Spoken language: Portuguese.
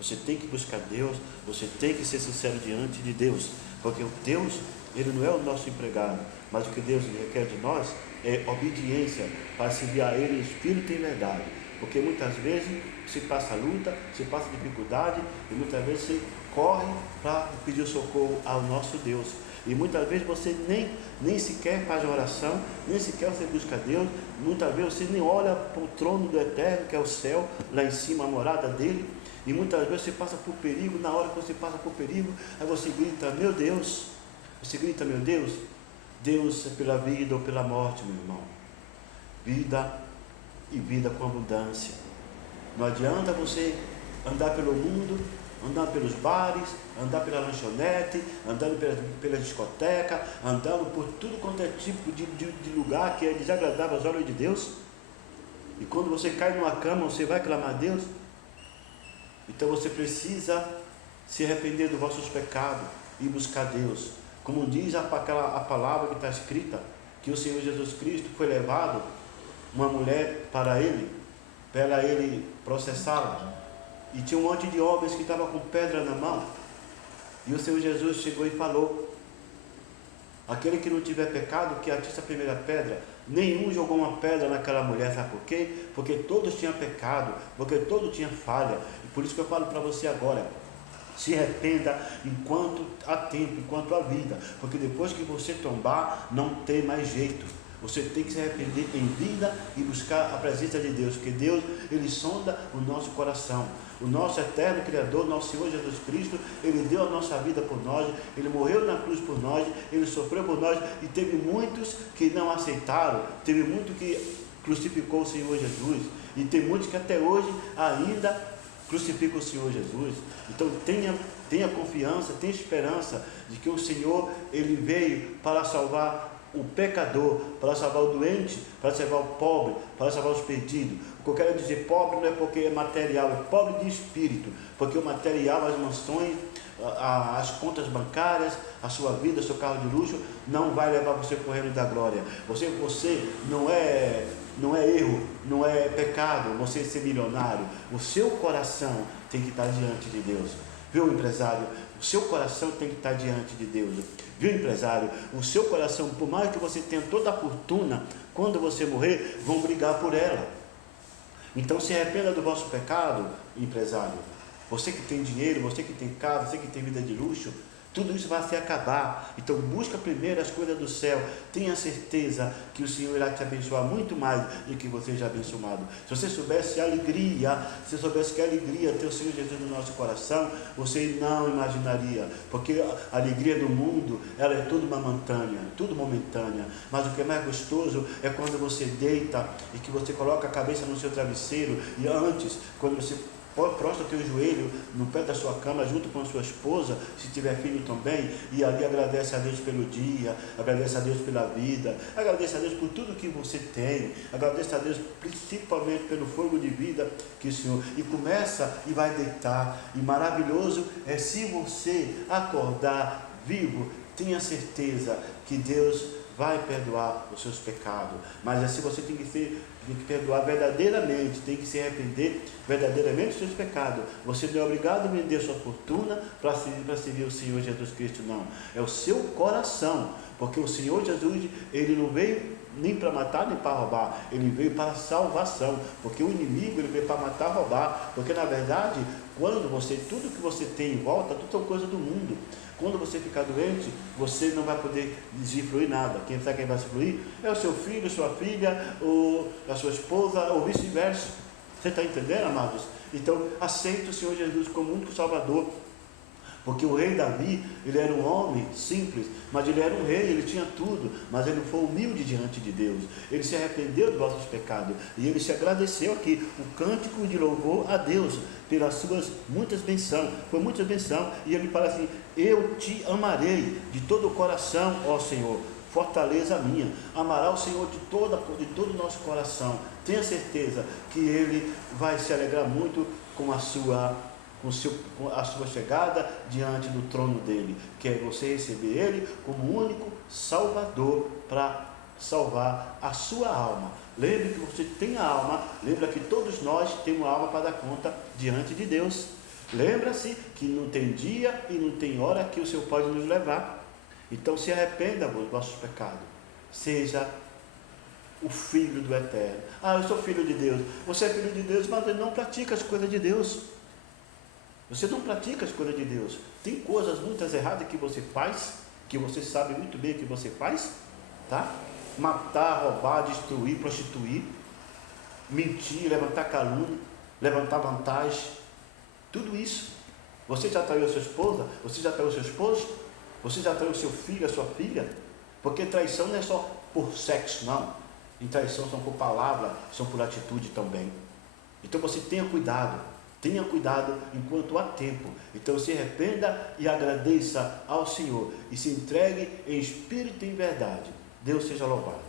Você tem que buscar Deus, você tem que ser sincero diante de Deus, porque o Deus, Ele não é o nosso empregado, mas o que Deus requer de nós é obediência para servir a Ele em espírito e em verdade. Porque muitas vezes você passa luta, você passa dificuldade, e muitas vezes você corre para pedir socorro ao nosso Deus. E muitas vezes você nem sequer faz oração, nem sequer você busca Deus. Muitas vezes você nem olha para o trono do Eterno, que é o céu, lá em cima, a morada dele. E muitas vezes você passa por perigo. Na hora que você passa por perigo, aí você grita, meu Deus. Você grita, meu Deus. Deus é pela vida ou pela morte, meu irmão. Vida e vida com abundância. Não adianta você andar pelo mundo, andar pelos bares, andar pela lanchonete, andando pela discoteca, andando por tudo quanto é tipo de lugar que é desagradável aos olhos de Deus. E quando você cai numa cama, você vai clamar a Deus. Então você precisa se arrepender dos vossos pecados e buscar Deus. Como diz a palavra que está escrita, que o Senhor Jesus Cristo foi levado, uma mulher para ele processá-la. E tinha um monte de homens que estavam com pedra na mão. E o Senhor Jesus chegou e falou, aquele que não tiver pecado, que atire a primeira pedra. Nenhum jogou uma pedra naquela mulher, sabe por quê? Porque todos tinham pecado, porque todos tinham falha. E por isso que eu falo para você agora, se arrependa enquanto há tempo, enquanto há vida, porque depois que você tombar, não tem mais jeito. Você tem que se arrepender em vida e buscar a presença de Deus, porque Deus, Ele sonda o nosso coração. O nosso eterno Criador, nosso Senhor Jesus Cristo, Ele deu a nossa vida por nós, Ele morreu na cruz por nós, Ele sofreu por nós, e teve muitos que não aceitaram, teve muitos que crucificou o Senhor Jesus, e tem muitos que até hoje ainda crucificam o Senhor Jesus. Então tenha confiança, tenha esperança de que o Senhor, Ele veio para salvar o pecador, para salvar o doente, para salvar o pobre, para salvar os perdidos. O que eu quero dizer, pobre não é porque é material, é pobre de espírito, porque o material, as mansões, as contas bancárias, a sua vida, o seu carro de luxo, não vai levar você para o reino da glória. Você não é erro, não é pecado você ser milionário. O seu coração tem que estar diante de Deus. Viu, empresário? O seu coração tem que estar diante de Deus. Viu, empresário? O seu coração, por mais que você tenha toda a fortuna, quando você morrer, vão brigar por ela. Então se arrependa do vosso pecado, empresário. Você que tem dinheiro, você que tem casa, você que tem vida de luxo, tudo isso vai se acabar. Então busca primeiro as coisas do céu. Tenha certeza que o Senhor irá te abençoar muito mais do que você já abençoado. Se você soubesse a alegria, se você soubesse que a alegria tem o Senhor Jesus no nosso coração, você não imaginaria. Porque a alegria do mundo, ela é tudo momentânea. Mas o que é mais gostoso é quando você deita e que você coloca a cabeça no seu travesseiro. E antes, quando você prostra teu joelho no pé da sua cama junto com a sua esposa, se tiver filho também, e ali agradece a Deus pelo dia, agradece a Deus pela vida, agradece a Deus por tudo que você tem, agradece a Deus principalmente pelo fogo de vida que o Senhor, e começa e vai deitar. E maravilhoso é se você acordar vivo, tenha certeza que Deus vai perdoar os seus pecados. Mas assim você tem que perdoar verdadeiramente, tem que se arrepender verdadeiramente dos seus pecados. Você não é obrigado a vender sua fortuna para servir o Senhor Jesus Cristo, não. É o seu coração, porque o Senhor Jesus, Ele não veio nem para matar nem para roubar, Ele veio para salvação, porque o inimigo, ele veio para matar, roubar, porque na verdade, tudo que você tem em volta, tudo são coisa do mundo. Quando você ficar doente, você não vai poder usufruir nada. Quem sabe quem vai usufruir é o seu filho, sua filha, ou a sua esposa, ou vice-versa. Você está entendendo, amados? Então, aceite o Senhor Jesus como único Salvador. Porque o rei Davi, ele era um homem simples, mas ele era um rei, ele tinha tudo, mas ele foi humilde diante de Deus. Ele se arrependeu dos vossos pecados, e ele se agradeceu aqui, o cântico de louvor a Deus, pelas suas muitas bênçãos, foi muitas bênçãos, e ele fala assim, eu te amarei de todo o coração, ó Senhor, fortaleza minha. Amará o Senhor de todo o nosso coração. Tenha certeza que Ele vai se alegrar muito com a sua chegada diante do trono dele, que é você receber Ele como único Salvador para salvar a sua alma. Lembre que você tem a alma, lembra que todos nós temos uma alma para dar conta diante de Deus. Lembra-se que não tem dia e não tem hora que o Senhor pode nos levar. Então se arrependa dos vossos pecados. Seja o filho do Eterno. Ah, eu sou filho de Deus. Você é filho de Deus, mas não pratica as coisas de Deus. Você não pratica as coisas de Deus. Tem coisas muitas erradas que você faz, que você sabe muito bem que você faz, tá? Matar, roubar, destruir, prostituir, mentir, levantar calúnia, levantar vantagem, tudo isso. Você já traiu a sua esposa? Você já traiu o seu esposo? Você já traiu o seu filho, a sua filha? Porque traição não é só por sexo, não. E traição são por palavra, são por atitude também. Então você tenha cuidado enquanto há tempo. Então se arrependa e agradeça ao Senhor e se entregue em espírito e em verdade. Deus seja louvado.